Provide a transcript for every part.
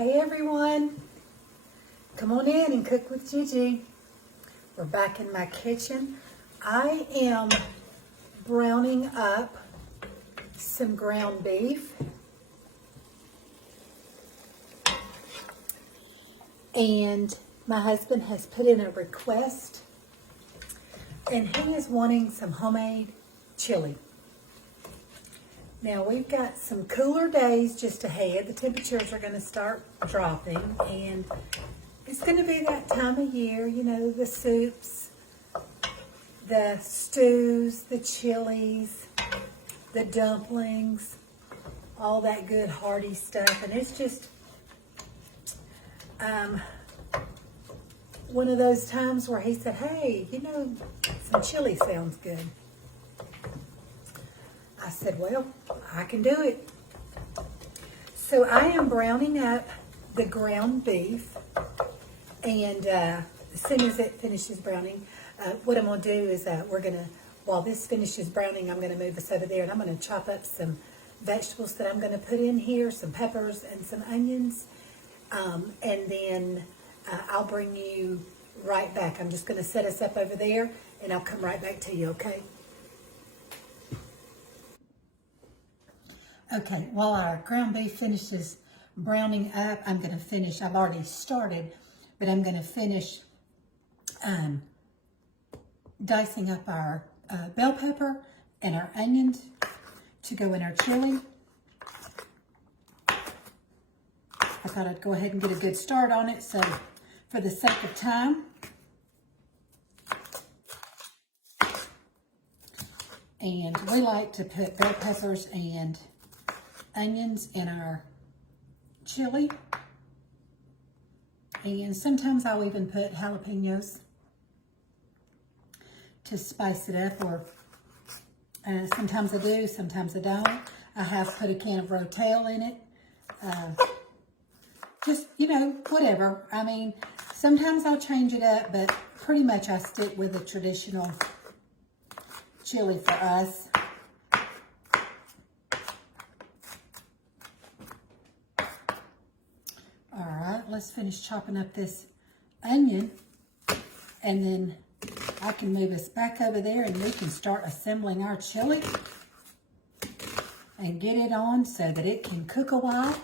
Hey everyone, come on in and cook with Gigi. We're back in my kitchen. I am browning up some ground beef. And my husband has put in a request, and he is wanting some homemade chili. Now we've got some cooler days just ahead. The temperatures are going to start dropping, and it's going to be that time of year, you know, the soups, the stews, the chilies, the dumplings, all that good hearty stuff. And it's just one of those times where he said, hey, you know, some chili sounds good. I said, well, I can do it. So I am browning up the ground beef, and as soon as it finishes browning, what I'm going to do is while this finishes browning, I'm going to move this over there, and I'm going to chop up some vegetables that I'm going to put in here, some peppers and some onions, and then I'll bring you right back. I'm just going to set us up over there, and I'll come right back to you, okay? Okay, while our ground beef finishes browning up, I'm going to finish, I've already started, but I'm going to finish dicing up our bell pepper and our onions to go in our chili. I thought I'd go ahead and get a good start on it, so for the sake of time. And we like to put bell peppers and onions in our chili, and sometimes I'll even put jalapenos to spice it up, or sometimes I do, sometimes I don't. I have put a can of Rotel in it, just, you know, whatever. I mean, sometimes I'll change it up, but pretty much I stick with the traditional chili for us. Let's finish chopping up this onion, and then I can move us back over there and we can start assembling our chili and get it on so that it can cook a while.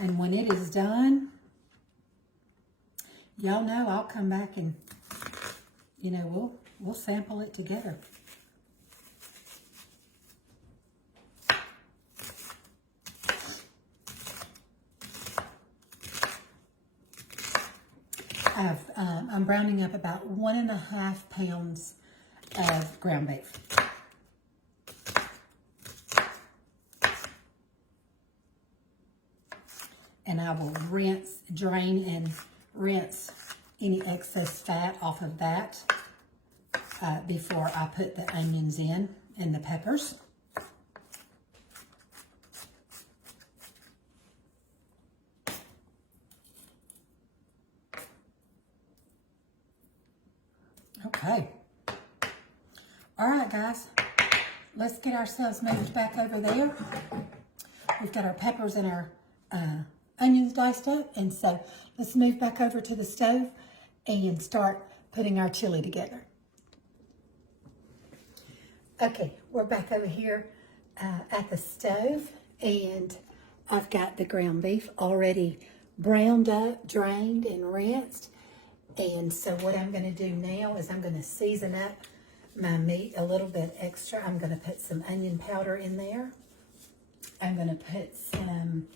And when it is done, y'all know I'll come back and, you know, we'll sample it together. I'm browning up about 1.5 pounds of ground beef. And I will drain and rinse any excess fat off of that before I put the onions in and the peppers. Okay. All right, guys. Let's get ourselves moved back over there. We've got our peppers and our onions diced up, and so let's move back over to the stove and start putting our chili together. Okay, we're back over here at the stove, and I've got the ground beef already browned up, drained, and rinsed. And so what I'm going to do now is I'm going to season up my meat a little bit extra. I'm going to put some onion powder in there. I'm going to put some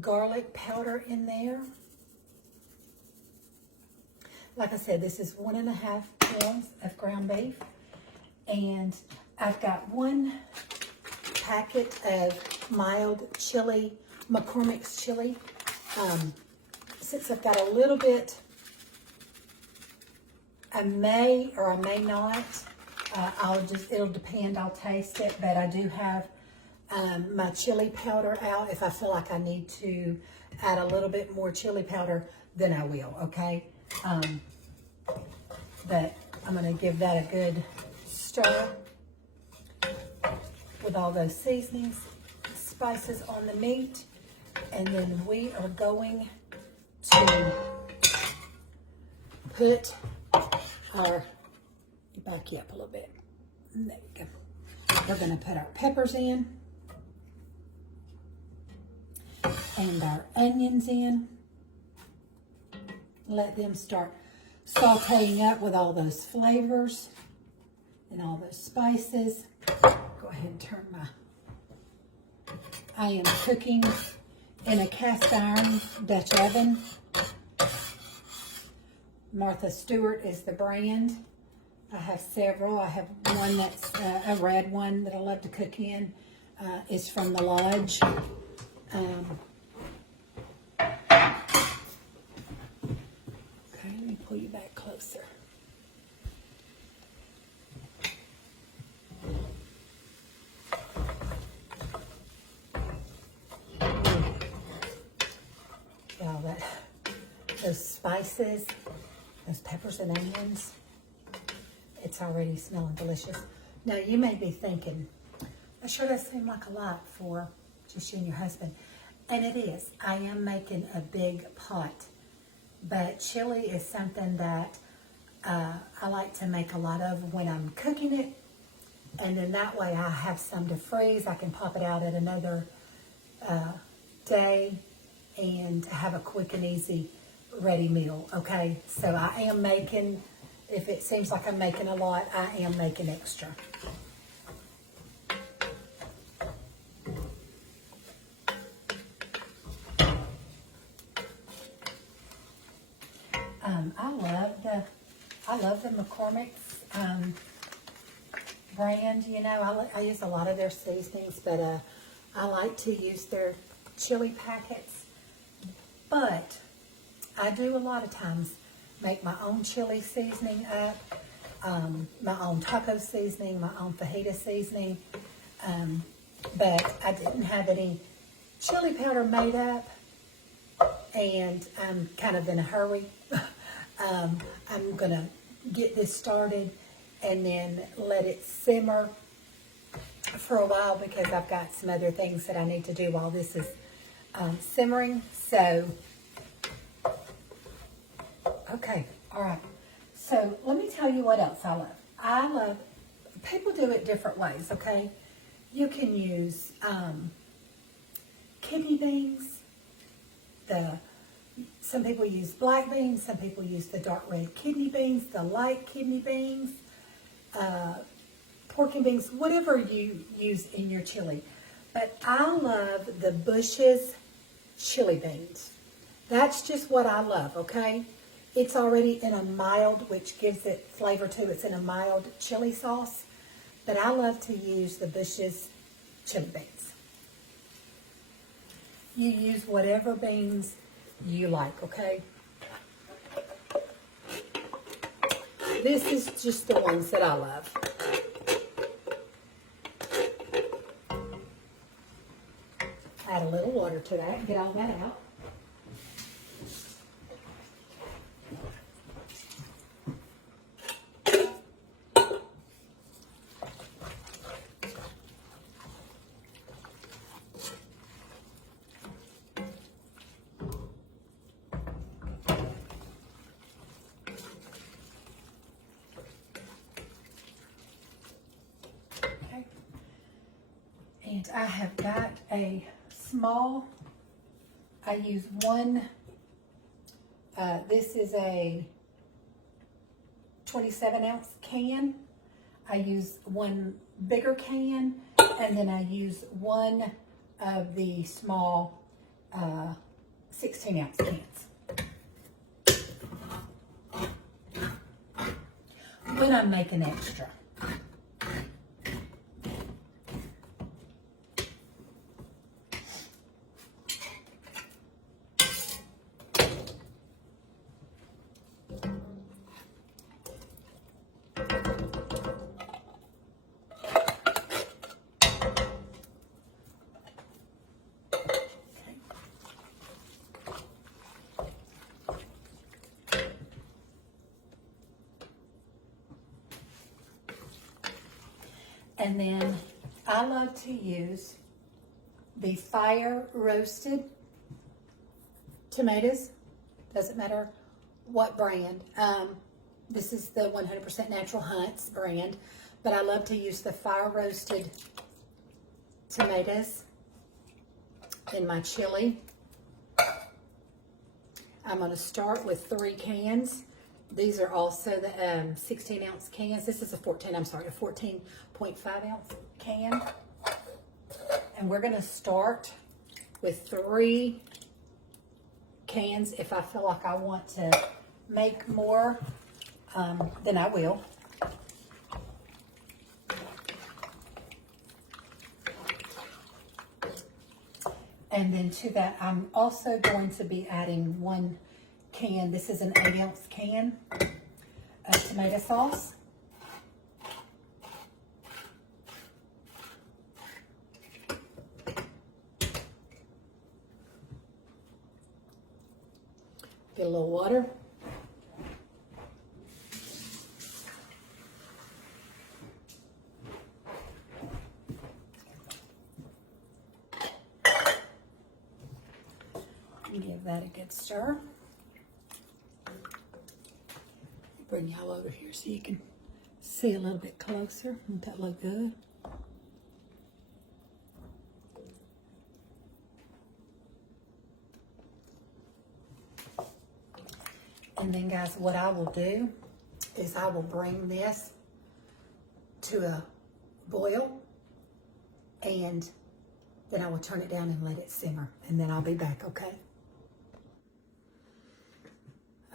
garlic powder in there. Like I said, this is 1.5 pounds of ground beef. And I've got 1 packet of mild chili, McCormick's chili. Since I've got a little bit, I may or I may not. It'll depend. I'll taste it, but I do have my chili powder out. If I feel like I need to add a little bit more chili powder, then I will, okay? But I'm gonna give that a good stir with all those seasonings, spices on the meat, And then we are going to put our, back you up a little bit. There you go. We're going to put our peppers in and our onions in. Let them start sauteing up with all those flavors and all those spices. Go ahead and turn I am cooking in a cast iron Dutch oven. Martha Stewart is the brand. I have several. I have one that's a red one that I love to cook in. It's from the Lodge. Okay, let me pull you back closer. Y'all, those spices, those peppers and onions, it's already smelling delicious. Now, you may be thinking, that sure does seem like a lot for just you and your husband. And it is. I am making a big pot. But chili is something that I like to make a lot of when I'm cooking it. And then that way I have some to freeze. I can pop it out at another day and have a quick and easy ready meal, okay? So I am making, if it seems like I'm making a lot, I am making extra. I love the McCormick's brand. You know, I use a lot of their seasonings, but I like to use their chili packets. But I do a lot of times make my own chili seasoning up, my own taco seasoning, my own fajita seasoning. But I didn't have any chili powder made up, and I'm kind of in a hurry. I'm going to get this started and then let it simmer for a while because I've got some other things that I need to do while this is simmering. So, okay, all right. So let me tell you what else I love. People do it different ways, okay? You can use kidney beans. Some people use black beans. Some people use the dark red kidney beans, the light kidney beans, pork and beans, whatever you use in your chili. But I love the Bush's chili beans. That's just what I love, okay? It's already in a mild, which gives it flavor too. It's in a mild chili sauce. But I love to use the Bush's chili beans. You use whatever beans you like, okay? This is just the ones that I love. Add a little water to that and get all that out. And I have got a small, I use one, this is a 27-ounce can. I use one bigger can, and then I use one of the small 16-ounce cans when I'm making extra. And then I love to use the fire roasted tomatoes. Doesn't matter what brand. This is the 100% Natural Hunts brand, but I love to use the fire roasted tomatoes in my chili. I'm going to start with 3 cans. These are also the 16 ounce cans. This is a 14.5 ounce can. And we're going to start with 3 cans. If I feel like I want to make more, then I will. And then to that, I'm also going to be adding 1 can. This is an 8 ounce can of tomato sauce. Get a little water. Give that a good stir. Bring y'all over here so you can see a little bit closer. Won't that look good? And then guys, what I will do is I will bring this to a boil, and then I will turn it down and let it simmer, and then I'll be back, okay?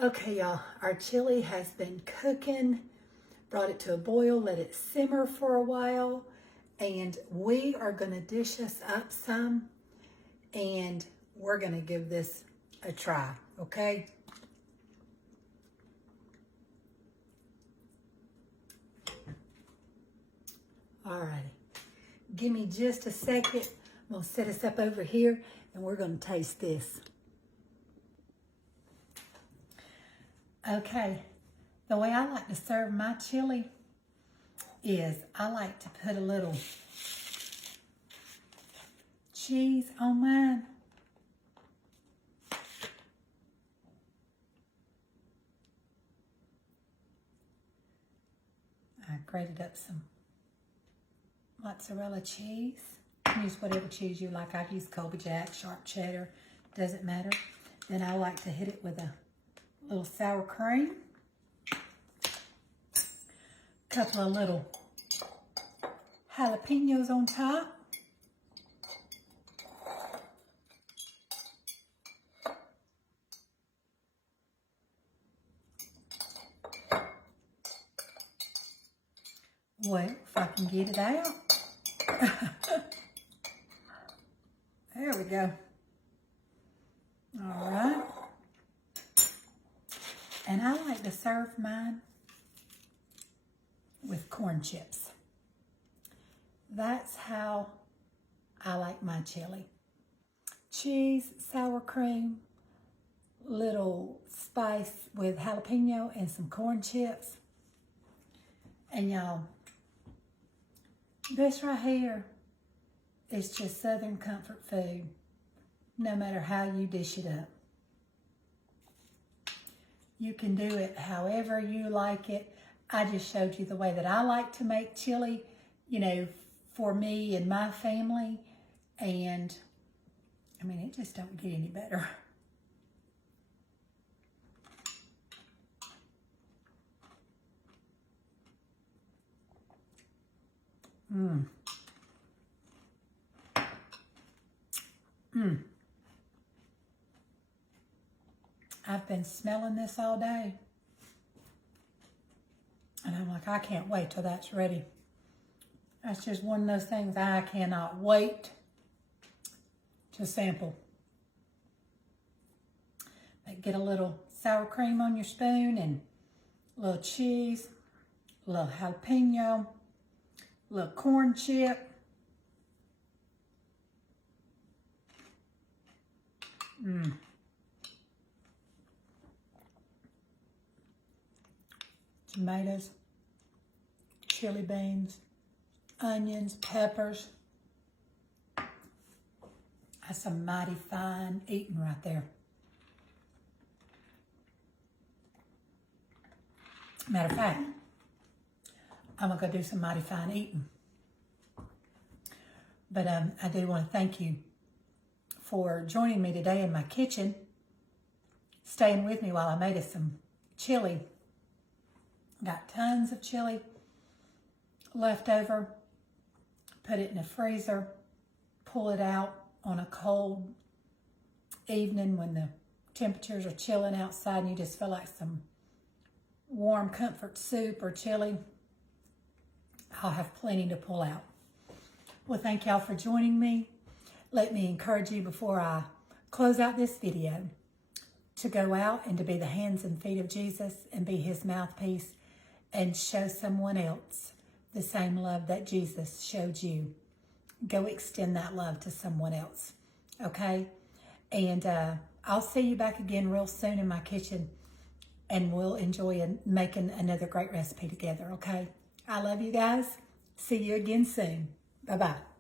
Okay, y'all, our chili has been cooking. Brought it to a boil, let it simmer for a while, and we are gonna dish us up some, and we're gonna give this a try, okay? Alrighty, give me just a second. I'm gonna set us up over here, and we're gonna taste this. Okay, the way I like to serve my chili is I like to put a little cheese on mine. I grated up some mozzarella cheese. Use whatever cheese you like. I've used Colby Jack, sharp cheddar, doesn't matter. Then I like to hit it with a little sour cream. Couple of little jalapenos on top. Well, if I can get it out. There we go. All right. And I like to serve mine with corn chips. That's how I like my chili. Cheese, sour cream, little spice with jalapeno and some corn chips. And y'all, this right here is just Southern comfort food, no matter how you dish it up. You can do it however you like it. I just showed you the way that I like to make chili, you know, for me and my family. And I mean, it just don't get any better. I've been smelling this all day. And I'm like, I can't wait till that's ready. That's just one of those things I cannot wait to sample. But get a little sour cream on your spoon and a little cheese, a little jalapeno, a little corn chip. Tomatoes, chili beans, onions, peppers. That's some mighty fine eating right there. Matter of fact, I'm going to go do some mighty fine eating. But I do want to thank you for joining me today in my kitchen, staying with me while I made us some chili. Got tons of chili left over. Put it in the freezer, pull it out on a cold evening when the temperatures are chilling outside and you just feel like some warm comfort soup or chili. I'll have plenty to pull out. Well, thank y'all for joining me. Let me encourage you before I close out this video to go out and to be the hands and feet of Jesus and be his mouthpiece and show someone else the same love that Jesus showed you. Go extend that love to someone else, okay? And I'll see you back again real soon in my kitchen, and we'll enjoy making another great recipe together, okay? I love you guys. See you again soon. Bye-bye.